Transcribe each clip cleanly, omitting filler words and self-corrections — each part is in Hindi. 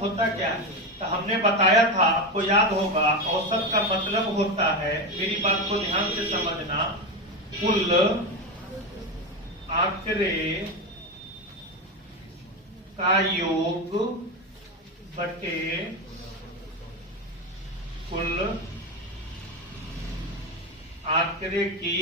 होता क्या है? तो हमने बताया था, आपको याद होगा, औसत का मतलब होता है, मेरी बात को ध्यान से समझना, कुल आंकड़े का योग बटे कुल आंकड़े की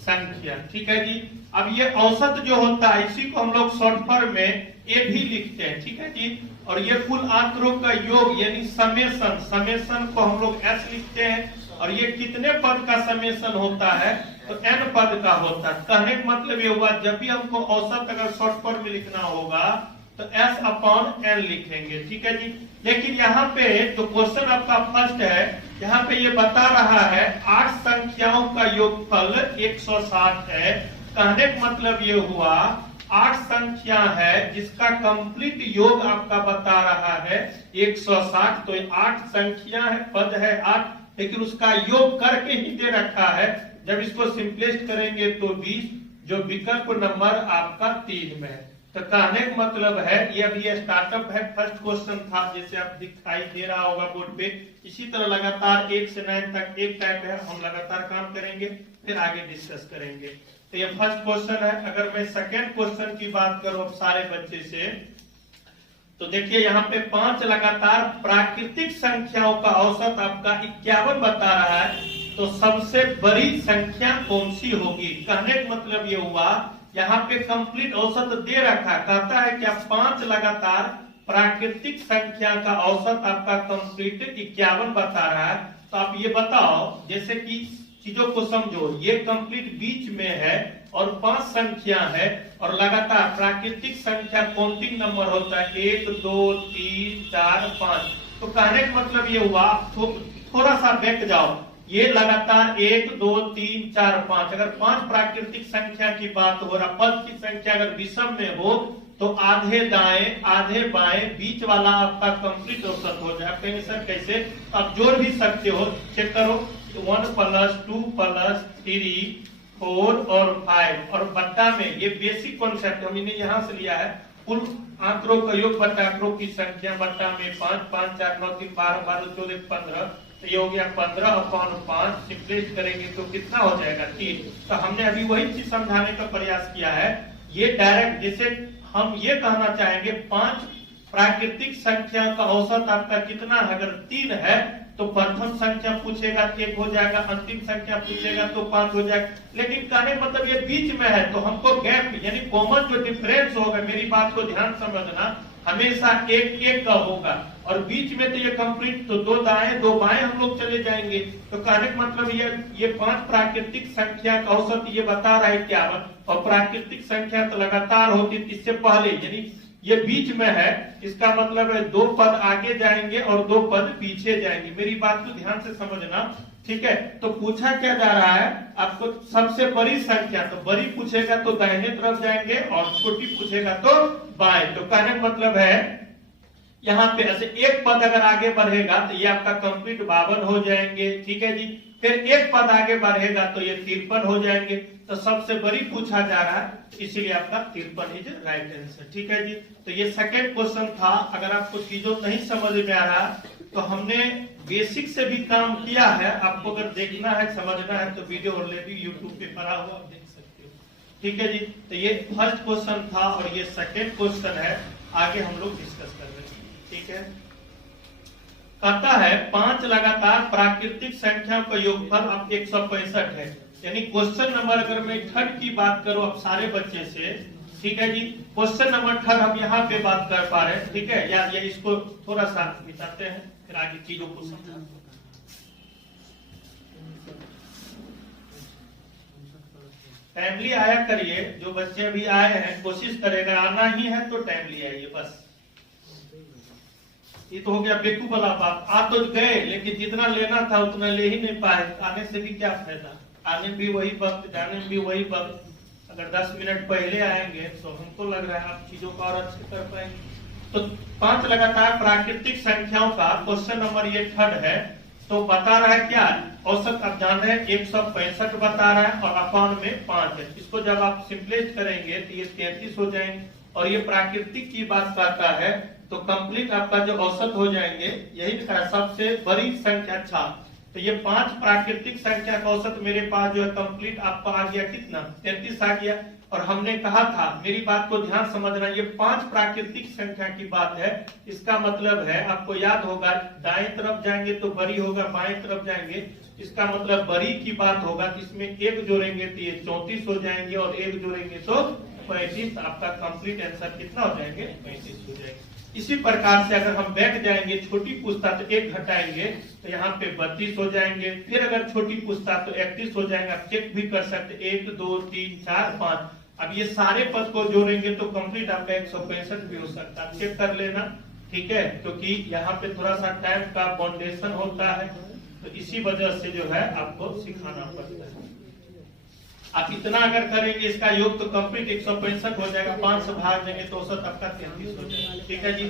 संख्या। ठीक है जी। अब ये औसत जो होता है इसी को हम लोग शॉर्ट फॉर्म में ए भी लिखते हैं। ठीक है जी। और ये कुल आंकड़ों का योग यानी समेशन, समेशन को हम लोग एस लिखते हैं। और ये कितने पद का समेशन होता है? तो एन पद का होता है। कहने का मतलब ये हुआ, जब भी हमको औसत अगर शॉर्ट फॉर्म में लिखना होगा तो एस अपॉन एन लिखेंगे। ठीक है जी। लेकिन यहाँ पे जो क्वेश्चन आपका फर्स्ट है, यहाँ पे ये बता रहा है 8 संख्याओं का योगफल 160 है। कहने का मतलब ये हुआ 8 संख्या है जिसका कंप्लीट योग आपका बता रहा है 160। तो 8 संख्या है, पद है 8, लेकिन उसका योग करके ही दे रखा है। जब इसको सिंपलेस्ट करेंगे तो 20, जो विकल्प नंबर आपका 3 में है। तो कहने का मतलब है, ये अभी स्टार्टअप है, फर्स्ट क्वेश्चन था, जैसे आप दिखाई दे रहा होगा बोर्ड पे। इसी तरह लगातार 1 से 9 तक एक टाइप है, हम लगातार काम करेंगे, फिर आगे डिस्कस करेंगे। तो ये फर्स्ट क्वेश्चन है। अगर मैं सेकेंड क्वेश्चन की बात करूं सारे बच्चे से, तो देखिए यहाँ पे 5 लगातार प्राकृतिक संख्याओं का औसत आपका 51 बता रहा है। तो सबसे बड़ी संख्या कौन सी होगी? कहने का मतलब ये हुआ, यहाँ पे कंप्लीट औसत दे रखा, कहता है कि 5 लगातार प्राकृतिक संख्या का औसत आपका कंप्लीट 51 बता रहा है। तो आप ये बताओ, जैसे कि चीजों को समझो, ये कंप्लीट बीच में है और 5 संख्या है, और लगातार प्राकृतिक संख्या काउंटिंग नंबर होता है 1 2 3 4 5। तो कहने का मतलब ये हुआ, थोड़ा सा बैक जाओ, ये लगातार 1 2 3 4 5, अगर 5 प्राकृतिक संख्या की बात हो रहा, पद की संख्या अगर विषम में हो तो आधे दाएं आधे बाएं बीच वाला आपका कंप्लीट औसत हो जाए। कहेंगे सर कैसे? आप जोड़ भी सकते हो, चेक करो, 1 + 2 + 3 4 और 5, और बट्टा में ये बेसिक कॉन्सेप्ट हमने यहाँ से लिया है, कुल आंकड़ों का योग बट्टा आंकड़ों की संख्या, बट्टा में 5 5 4 9 3 12 12 14 15, तो ये हो गया 15/5। सिंपलेस्ट करेंगे तो कितना हो जाएगा? 3। तो हमने अभी वही चीज समझाने का प्रयास किया है। ये डायरेक्ट, जैसे हम ये कहना चाहेंगे 5 प्राकृतिक संख्या का औसत आपका कितना है? अगर 3 है तो प्रथम संख्या पूछेगा 1 हो जाएगा, अंतिम संख्या पूछेगा तो 5 हो जाएगा। लेकिन कहने मतलब ये बीच में है, तो हमको गैप यानी कॉमन जो डिफरेंस होगा, मेरी बात को ध्यान समझना, हमेशा 1 1 का होगा, और बीच में तो ये कंप्लीट, तो 2 दाएं 2 बाएं हम लोग चले जाएंगे। तो कहने का मतलब ये 5 प्राकृतिक संख्या का औसत ये बता रहा है 51, और प्राकृतिक संख्या तो लगातार होती इससे पहले, यानी ये बीच में है, इसका मतलब है 2 पद आगे जाएंगे और 2 पद पीछे जाएंगे। मेरी बात को ध्यान से समझना, ठीक है। तो पूछा क्या जा रहा है आपको? सबसे बड़ी संख्या, तो बड़ी पूछेगा तो दाहिने तरफ जाएंगे, और छोटी पूछेगा तो बाएं। तो कहने का मतलब है यहाँ पे ऐसे एक पद अगर आगे बढ़ेगा तो ये आपका कंप्लीट 52 हो जाएंगे। ठीक है जी। फिर एक पद आगे बढ़ेगा तो ये 53 हो जाएंगे। तो सबसे बड़ी पूछा जा रहा है, इसीलिए आपका 53 इज राइट आंसर। ठीक है जी। तो ये सेकेंड क्वेश्चन था। अगर आपको चीजों नहीं समझ में आ रहा तो हमने बेसिक से भी काम किया है, आपको अगर देखना है समझना है तो वीडियो ऑलरेडी यूट्यूब पे पड़ा हुआ आप देख सकते हो। ठीक है जी। तो ये फर्स्ट क्वेश्चन था और ये सेकेंड क्वेश्चन है, आगे हम लोग डिस्कस कर रहे हैं। ठीक है। कहता है 5 लगातार प्राकृतिक संख्या का योगफल अब 165 है। यानी क्वेश्चन नंबर, अगर मैं थर्ड की बात करूं अब सारे बच्चे से, ठीक है जी, क्वेश्चन नंबर थर्ड हम यहाँ पे बात कर पा रहे हैं। ठीक है यार, ये इसको थोड़ा सा मिटाते हैं, फिर आगे चीजों को समझाते हैं। टाइमली आया करिए, जो बच्चे अभी आए हैं कोशिश करेगा, आना ही है तो टाइमली आइए बस। ये तो हो गया बेकूफ वाला बात, आ तो गए लेकिन जितना लेना था उतना ले ही नहीं पाए, आने से भी क्या फायदा? आने भी वही वक्त, जाने भी वही वक्त। अगर 10 मिनट पहले आएंगे तो हमको लग रहा है आप चीजों को और अच्छे कर पाएंगे। तो 5 लगातार प्राकृतिक संख्याओं का क्वेश्चन नंबर ये थर्ड है। तो बता रहा है क्या? औसत आप जान रहे हैं 165 बता रहा है और अपॉन में 5 है। इसको जब आप सिंपलेस्ट करेंगे तो ये 33 हो जाएंगे। और ये प्राकृतिक की बात करता है तो कंप्लीट आपका जो औसत हो जाएंगे यही लिखा है सबसे बड़ी संख्या 4। तो ये 5 प्राकृतिक संख्या का औसत मेरे पास जो है कंप्लीट आपका आ गया कितना 33 आ गया। और हमने कहा था, मेरी बात को ध्यान समझना, ये 5 प्राकृतिक संख्या की बात है। इसका मतलब है आपको याद होगा दाएं तरफ जाएंगे तो बड़ी होगा, बाएं तरफ जाएंगे इसका मतलब बड़ी की बात होगा। इसमें एक जोड़ेंगे तो ये 34 हो जाएंगे और एक जोड़ेंगे तो 35। आपका कंप्लीट आंसर कितना हो जाएंगे 35 हो जाएंगे। इसी प्रकार से अगर हम बैठ जाएंगे छोटी पूछता तो 1 घटाएंगे तो यहाँ पे 32 हो जाएंगे। फिर अगर छोटी पूछता तो 31 हो जाएंगे। आप चेक भी कर सकते 1 2 3 4 5। अब ये सारे पद को जोड़ेंगे तो कंप्लीट आपका 165 भी हो सकता है, चेक कर लेना, ठीक है। क्योंकि यहाँ पे थोड़ा सा टाइम का बाउंडेशन होता है तो इसी वजह से जो है आपको सिखाना पड़ता है। आप इतना अगर करेंगे इसका योग तो कंप्लीट 165 हो जाएगा। 5 से भाग देंगे तो औसत आपका 33 हो जाएगा, ठीक है जी।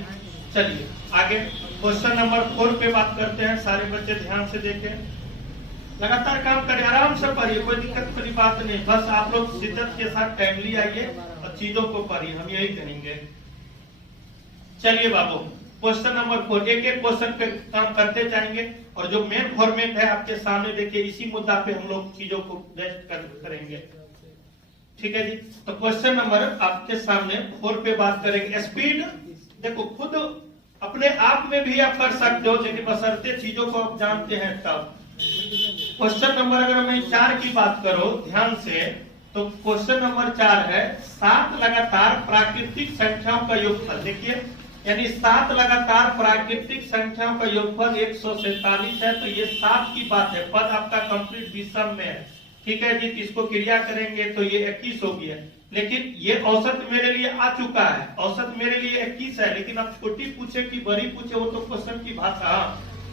चलिए आगे क्वेश्चन नंबर 4 पे बात करते हैं। सारे बच्चे ध्यान से देखें, लगातार काम करें, आराम से पढ़िए, कोई दिक्कत वाली बात नहीं। बस आप लोग शिद्दत के साथ टाइमली आइए और चीजों को पढ़िए, हम यही कहेंगे। चलिए बाबू क्वेश्चन नंबर 4, एक एक क्वेश्चन पे काम करते जाएंगे और जो मेन फॉर्मेट है आपके सामने देखिए, इसी मुद्दा पे हम लोग चीजों को बेस्ट करेंगे, ठीक है जी। तो क्वेश्चन नंबर आपके सामने 4 पे बात करेंगे। स्पीड देखो खुद अपने आप में भी आप कर सकते हो, लेकिन बशर्ते चीजों को आप जानते हैं तब। क्वेश्चन नंबर अगर मैं 4 की बात करो ध्यान से, तो क्वेश्चन नंबर 4 है 7 लगातार प्राकृतिक संख्याओं का योगफल। देखिए यानी 7 लगातार प्राकृतिक संख्याओं का योगफल 147 है। तो ये 7 की बात है, पद आपका कंप्लीट विषम में है, ठीक है जी। इसको क्रिया करेंगे तो ये 21 हो गया। लेकिन ये औसत मेरे लिए आ चुका है, औसत मेरे लिए 21 है। लेकिन अब छोटी पूछे कि बड़ी पूछे वो तो क्वेश्चन की भाषा,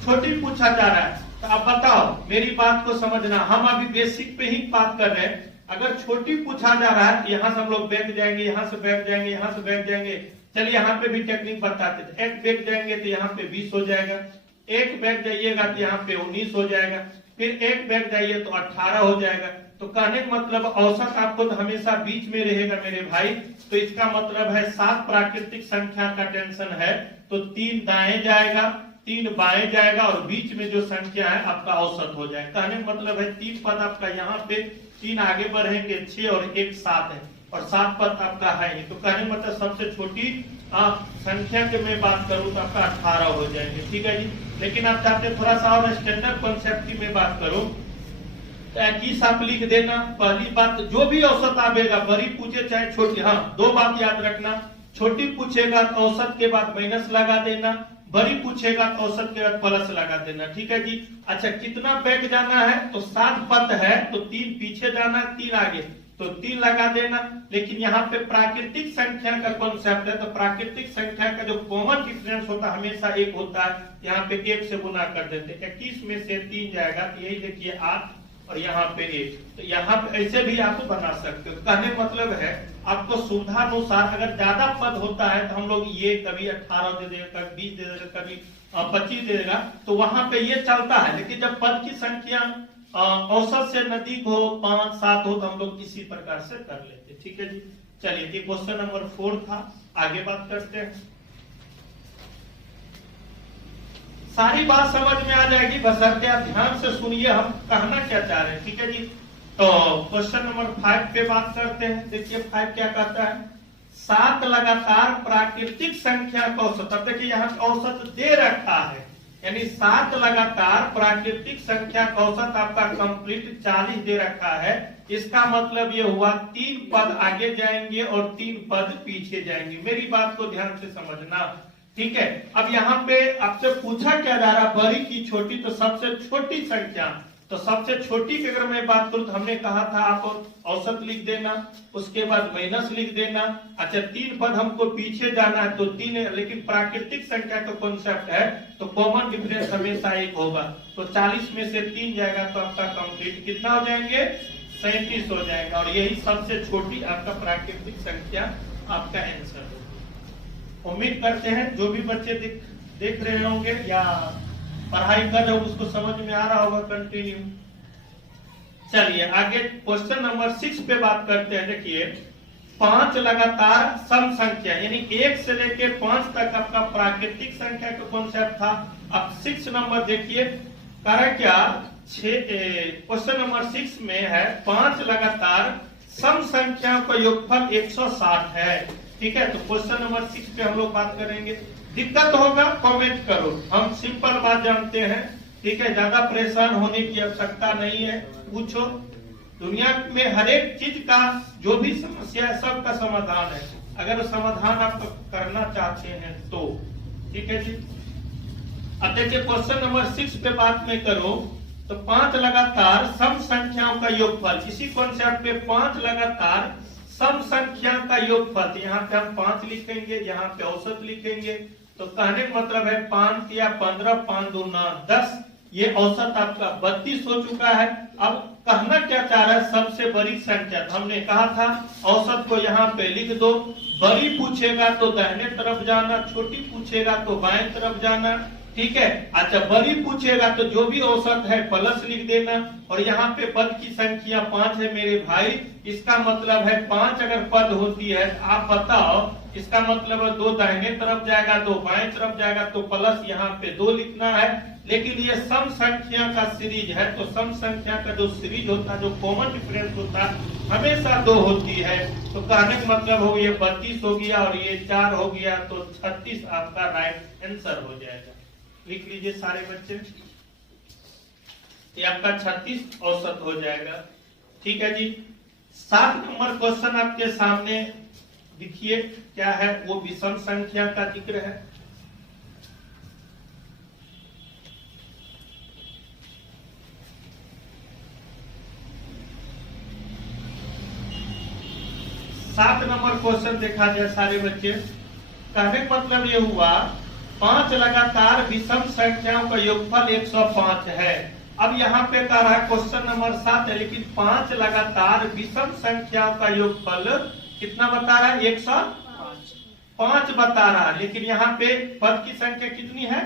छोटी पूछा जा रहा है। तो आप बताओ, मेरी बात को समझना, हम अभी बेसिक पे ही बात कर रहे हैं। अगर छोटी पूछा जा रहा है, यहाँ से हम लोग बैठ जाएंगे, यहाँ से बैठ जाएंगे, यहाँ से बैठ जाएंगे। चलिए यहाँ पे भी टेक्निक बताते थे। एक बैठ जाएंगे तो यहाँ पे 20 हो जाएगा, एक बैठ जाइएगा तो यहाँ पे 19 हो जाएगा, फिर एक बैठ जाइए तो 18 हो जाएगा। तो कहने का मतलब औसत आपको तो हमेशा बीच में रहेगा मेरे भाई। तो इसका मतलब है 7 प्राकृतिक संख्या का टेंशन है तो 3 दाएं जाएगा, 3 बाएं जाएगा और बीच में जो संख्या है आपका औसत हो जाएगा। कहने का मतलब है 3 पद आपका यहाँ पे, 3 आगे बढ़ेंगे 6 और 1 7 है और 7 पद आपका है नहीं। तो कहने मतलब सबसे छोटी संख्या की मैं बात करूं तो आपका 18 हो जाएंगे, ठीक है जी। लेकिन आप चाहते थोड़ा सा और स्टैंडर्ड कॉन्सेप्ट की मैं बात करूं तो 21 आप लिख देना। पहली बात जो भी औसत आवेगा, बड़ी पूछे चाहे छोटी, हाँ 2 बात याद रखना, छोटी पूछेगा तो औसत के बाद माइनस लगा देना, बड़ी पूछेगा तो औसत के बाद प्लस लगा देना, ठीक है जी। अच्छा कितना बैक जाना है, तो 7 पद है तो 3 पीछे जाना, 3 आगे तो 3 लगा देना। लेकिन यहाँ पे प्राकृतिक संख्या का कॉन्सेप्ट है, तो प्राकृतिक संख्या का जो कॉमन डिफरेंस होता है हमेशा 1 होता है। यहाँ पे 1 से गुना कर देते, 21 में से 3 जाएगा, यही देखिए 8 और यहाँ पे 1। तो यहाँ पे ऐसे भी आप बना सकते हो। कहने मतलब है आपको सुविधा अनुसार, अगर ज्यादा पद होता है तो हम लोग ये कभी 18 दे देगा, कभी 20 दे देगा, कभी 25 दे देगा, तो वहां पे ये चलता है। लेकिन जब पद की संख्या औसत से नजदीक हो, 5 7 हो, तो हम लोग इसी प्रकार से कर लेते, ठीक है जी। चलिए ये क्वेश्चन नंबर 4 था, आगे बात करते हैं। सारी बात समझ में आ जाएगी, बशर्ते आप ध्यान से सुनिए हम कहना क्या चाह रहे हैं, ठीक है जी। तो क्वेश्चन नंबर 5 पे बात करते हैं। देखिए 5 क्या कहता है, 7 लगातार प्राकृतिक संख्या का औसत। अब देखिए यहाँ औसत दे रखा है, यानी 7 लगातार प्राकृतिक संख्या का औसत आपका कंप्लीट 40 दे रखा है। इसका मतलब ये हुआ 3 पद आगे जाएंगे और 3 पद पीछे जाएंगे। मेरी बात को ध्यान से समझना, ठीक है। अब यहाँ पे आपसे पूछा क्या जा रहा, बड़ी की छोटी, तो सबसे छोटी संख्या, तो सबसे छोटी की अगर मैं बात करूं तो हमने कहा था आप औसत लिख देना, उसके बाद माइनस लिख देना। अच्छा 3 पद हमको पीछे जाना है तो 3 है, लेकिन प्राकृतिक संख्या का कॉन्सेप्ट है तो कॉमन डिफरेंस हमेशा 1 होगा। तो 40 में से 3 जाएगा तो आपका कंप्लीट कितना हो जाएंगे, 37 हो जाएगा। और यही सबसे छोटी आपका प्राकृतिक संख्या आपका आंसर होगा। उम्मीद करते हैं जो भी बच्चे देख रहे होंगे या पढ़ाई कर रहे हो उसको समझ में आ रहा होगा। कंटिन्यू चलिए आगे क्वेश्चन नंबर 6 पे बात करते हैं। देखिए 5 लगातार सम संख्या, यानी 1 से लेके 5 तक आपका प्राकृतिक संख्या का कॉन्सेप्ट था। अब 6 नंबर देखिए, कारण क्या, क्वेश्चन नंबर 6 में है 5 लगातार सम संख्याओं का योगफल 160 है। ठीक है, तो क्वेश्चन नंबर 6 पे हम लोग बात करेंगे। दिक्कत होगा कमेंट करो, हम सिंपल बात जानते हैं। ठीक है, ज्यादा परेशान होने की आवश्यकता नहीं है, पूछो। दुनिया में हर एक चीज का जो भी समस्या है सबका समाधान है, अगर समाधान आप करना चाहते हैं तो। ठीक है जी, अब देखिए क्वेश्चन नंबर 6 पे बात में करो तो 5 लगातार सम संख्याओं का योगफल, इसी कॉन्सेप्ट पे 5 लगातार सम संख्या का योगफल, यहाँ पे हम 5 लिखेंगे, यहाँ पे औसत लिखेंगे। तो कहने का मतलब है 5 या 15, 5 दूना 10, ये औसत आपका 32 हो चुका है। अब कहना क्या चाह रहा है, सबसे बड़ी संख्या। तो हमने कहा था औसत को यहाँ पे लिख दो, बड़ी पूछेगा तो दाहिने तरफ जाना, छोटी पूछेगा तो बाएं तरफ जाना। ठीक है, अच्छा बड़ी पूछेगा तो जो भी औसत है प्लस लिख देना। और यहाँ पे पद की संख्या 5 है मेरे भाई, इसका मतलब है 5 अगर पद होती है, आप बताओ इसका मतलब है 2 दाहिने तरफ जाएगा, 2 बाएं तरफ जाएगा, तो प्लस यहाँ पे 2 लिखना है। लेकिन ये सम संख्या का सीरीज है, तो सम संख्या का जो सीरीज होता है, जो कॉमन डिफरेंस होता है, हमेशा 2 होती है। तो कहने का मतलब हो ये 32 हो गया और ये 4 हो गया, तो 36 आपका राइट आंसर हो जाएगा। लिख लीजिए सारे बच्चे, ये आपका 36 औसत हो जाएगा। ठीक है जी, 7 नंबर क्वेश्चन आपके सामने देखिए क्या है, वो विषम संख्या का जिक्र है। सात नंबर क्वेश्चन देखा जाए सारे बच्चे, कहने का मतलब ये हुआ 5 लगातार विषम संख्याओं का योगफल 105 है। अब यहाँ पे कह रहा है क्वेश्चन नंबर 7 है, लेकिन 5 लगातार विषम संख्याओं का योगफल कितना बता रहा है, 105 बता रहा है। लेकिन यहाँ पे पद की संख्या कितनी है,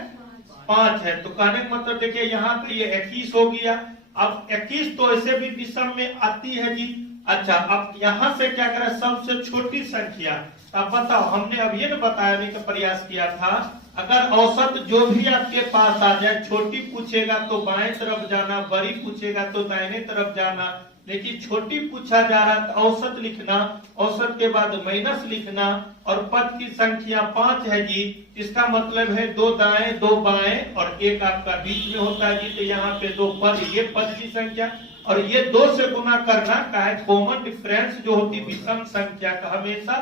5 है। तो कहने का मतलब देखिए यहाँ पे ये 21 हो गया। अब 21 तो ऐसे भी विषम में आती है जी। अच्छा, अब यहाँ से क्या करें, सबसे छोटी संख्या। अब बताओ, हमने अब ये न बताने का प्रयास किया था, अगर औसत जो भी आपके पास आ जाए, छोटी पूछेगा तो बाएं तरफ जाना, बड़ी पूछेगा तो दाहिने तरफ जाना। लेकिन छोटी पूछा जा रहा है तो औसत लिखना, औसत के बाद माइनस लिखना, और पद की संख्या 5 है जी। इसका मतलब है 2 दाएं 2 बाएं और 1 आपका बीच में होता है जी। तो यहाँ पे 2 पद, ये पद की संख्या, और ये 2 से गुना करना का है। कॉमन डिफरेंस जो होती विषम संख्या का हमेशा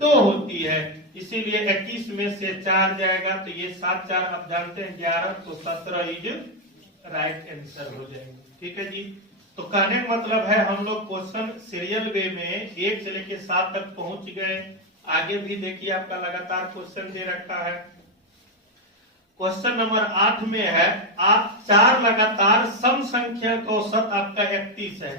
2 होती है, इसीलिए 21 में से 4 जाएगा, तो ये 7 4 आप जानते हैं 11, तो 17 इज राइट आंसर हो जाएगा। ठीक है जी, तो कहने का मतलब है हम लोग क्वेश्चन सीरियल वे में 1 से लेके 7 तक पहुंच गए। आगे भी देखिए आपका लगातार क्वेश्चन दे रखा है। क्वेश्चन नंबर 8 में है, आप 4 लगातार सम संख्या का औसत आपका 31 है।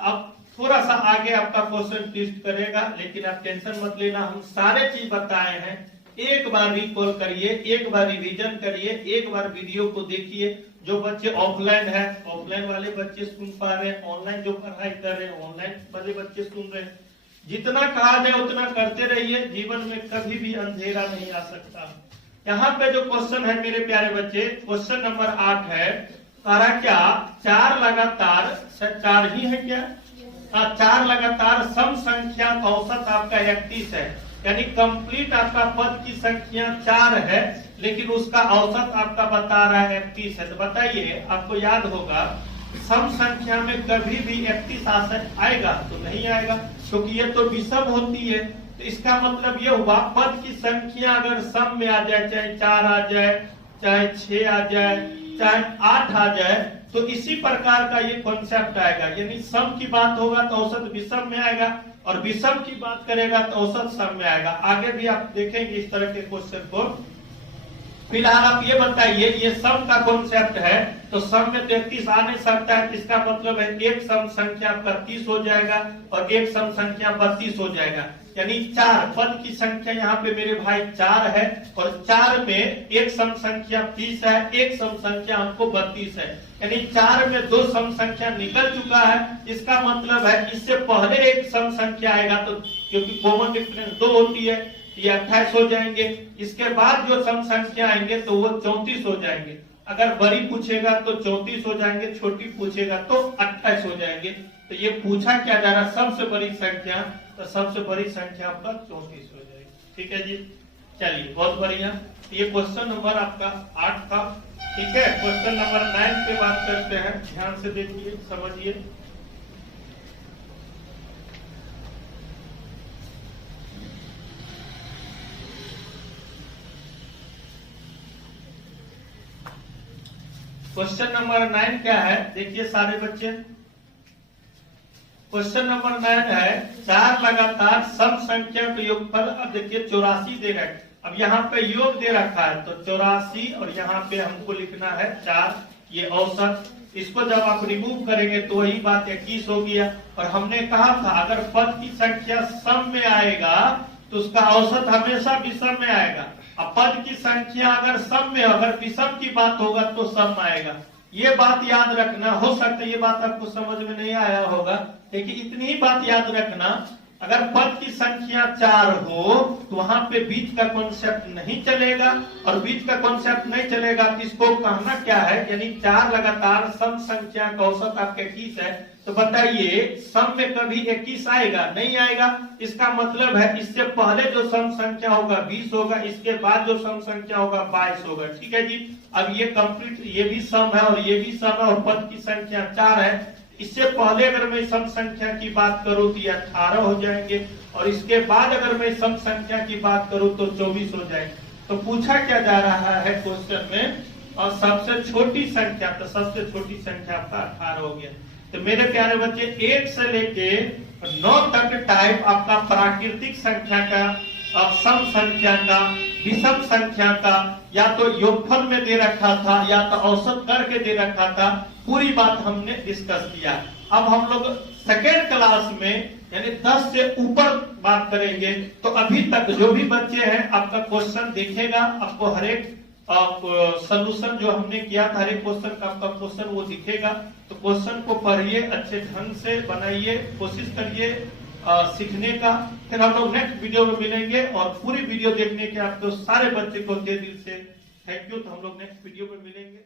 अब थोड़ा सा आगे आपका क्वेश्चन ट्विस्ट करेगा, लेकिन आप टेंशन मत लेना, हम सारे चीज बताए हैं। एक बार रिकॉल करिए, एक बार रिवीजन करिए, एक बार वीडियो को देखिए। जो बच्चे ऑफलाइन है, ऑफलाइन वाले बच्चे सुन पा रहे हैं, ऑनलाइन जो पढ़ाई कर रहे हैं, ऑनलाइन वाले बच्चे सुन रहे हैं। जितना कहा जाए उतना करते रहिए, जीवन में कभी भी अंधेरा नहीं आ सकता। यहाँ पे जो क्वेश्चन है मेरे प्यारे बच्चे, क्वेश्चन नंबर 8 है, सारा क्या 4 लगातार, 4 ही है क्या, 4 लगातार सम संख्या का औसत आपका 31 है। यानी कंप्लीट आपका पद की संख्या 4 है, लेकिन उसका औसत आपका बता रहा है 31 है। तो बताइए, आपको याद होगा सम संख्या में कभी भी 31 आएगा तो नहीं आएगा, क्योंकि ये तो विषम होती है। तो इसका मतलब ये हुआ पद की संख्या अगर सम में आ जाए, चाहे 4 आ जाए, चाहे 6 आ जाए, चाहे 8 आ जाए, तो इसी प्रकार का ये कॉन्सेप्ट आएगा। यानी सम की बात होगा तो औसत विषम में आएगा, और विषम की बात करेगा तो औसत सम में आएगा। आगे भी आप देखेंगे इस तरह के क्वेश्चन को। फिलहाल आप ये बताइए, ये सम का कॉन्सेप्ट है, तो सम में 33 आ नहीं सकता है। इसका मतलब है एक सम संख्या आपका 30 हो जाएगा और एक सम संख्या 32 हो जाएगा। यानी 4 पद की संख्या यहाँ पे मेरे भाई 4 है, और 4 में एक सम संख्या 30 है, एक सम संख्या हमको 32 है, यानी 4 में 2 सम संख्या निकल चुका है। इसका मतलब है इससे पहले एक सम संख्या आएगा, तो क्योंकि कॉमन डिफरेंस 2 होती है, ये 28 हो जाएंगे। इसके बाद जो सम संख्या आएंगे तो वो 34 हो जाएंगे। अगर बड़ी पूछेगा तो 34 हो जाएंगे, छोटी पूछेगा तो 28 हो जाएंगे। तो ये पूछा क्या जा रहा, सबसे बड़ी संख्या, तो सबसे बड़ी संख्या आपका 34 हो जाएगी। ठीक है जी, चलिए बहुत बढ़िया। ये क्वेश्चन नंबर आपका 8 था। ठीक है, क्वेश्चन नंबर 9 पे बात करते हैं। ध्यान से देखिए, समझिए। क्वेश्चन नंबर 9 क्या है, देखिए सारे बच्चे। क्वेश्चन नंबर 9 है 4 लगातार सम संख्या का योगफल। अब देखिए 84 दे रहा है, अब यहाँ पे योग दे रखा है, तो 84 और यहाँ पे हमको लिखना है 4, ये औसत। इसको जब आप रिमूव करेंगे तो वही बात 21 हो गया। और हमने कहा था अगर पद की संख्या सम में आएगा तो उसका औसत हमेशा विषम में आएगा। अब पद की संख्या अगर सम में, अगर विषम की बात होगा तो सम आएगा। ये बात याद रखना। हो सकता है ये बात आपको समझ में नहीं आया होगा, लेकिन इतनी ही बात याद रखना, अगर पद की संख्या 4 हो तो वहां पे बीच का कॉन्सेप्ट नहीं चलेगा, और बीच का कॉन्सेप्ट नहीं चलेगा तो इसको कहना क्या है, यानी 4 लगातार सम संख्या का औसत आपका 21 है। तो बताइए सम में कभी 21 आएगा? नहीं आएगा। इसका मतलब है इससे पहले जो सम संख्या होगा 20 होगा, इसके बाद जो सम संख्या होगा 22 होगा। ठीक है जी, अब ये कंप्लीट, ये भी सम है और ये भी सम है, और पद की संख्या 4 है। इससे पहले अगर मैं सम संख्या की बात करूं तो ये 18 हो जाएंगे, और इसके बाद अगर मैं सम संख्या की बात करूं तो 24 हो जाएंगे। तो पूछा क्या जा रहा है क्वेश्चन में, और सबसे छोटी संख्या, तो सबसे छोटी संख्या आपका 18 हो गया। तो मेरे प्यारे बच्चे 1 से लेके 9 तक टाइप आपका प्राकृतिक संख्या का, सम संख्या का, विषम संख्या का, या तो योगफल में दे रखा था या तो औसत करके दे रखा था, पूरी बात हमने डिस्कस किया। अब हम लोग सेकेंड क्लास में यानी 10 से ऊपर बात करेंगे। तो अभी तक जो भी बच्चे हैं आपका क्वेश्चन देखेगा, आपको हर एक सोल्यूशन जो हमने किया था, हर एक क्वेश्चन का आपका क्वेश्चन वो दिखेगा। तो क्वेश्चन को पढ़िए, अच्छे ढंग से बनाइए, कोशिश करिए सीखने का। फिर हम लोग नेक्स्ट वीडियो में मिलेंगे, और पूरी वीडियो देखने के आपको सारे बच्चे को दिल से थैंक यू। तो हम लोग नेक्स्ट वीडियो में मिलेंगे।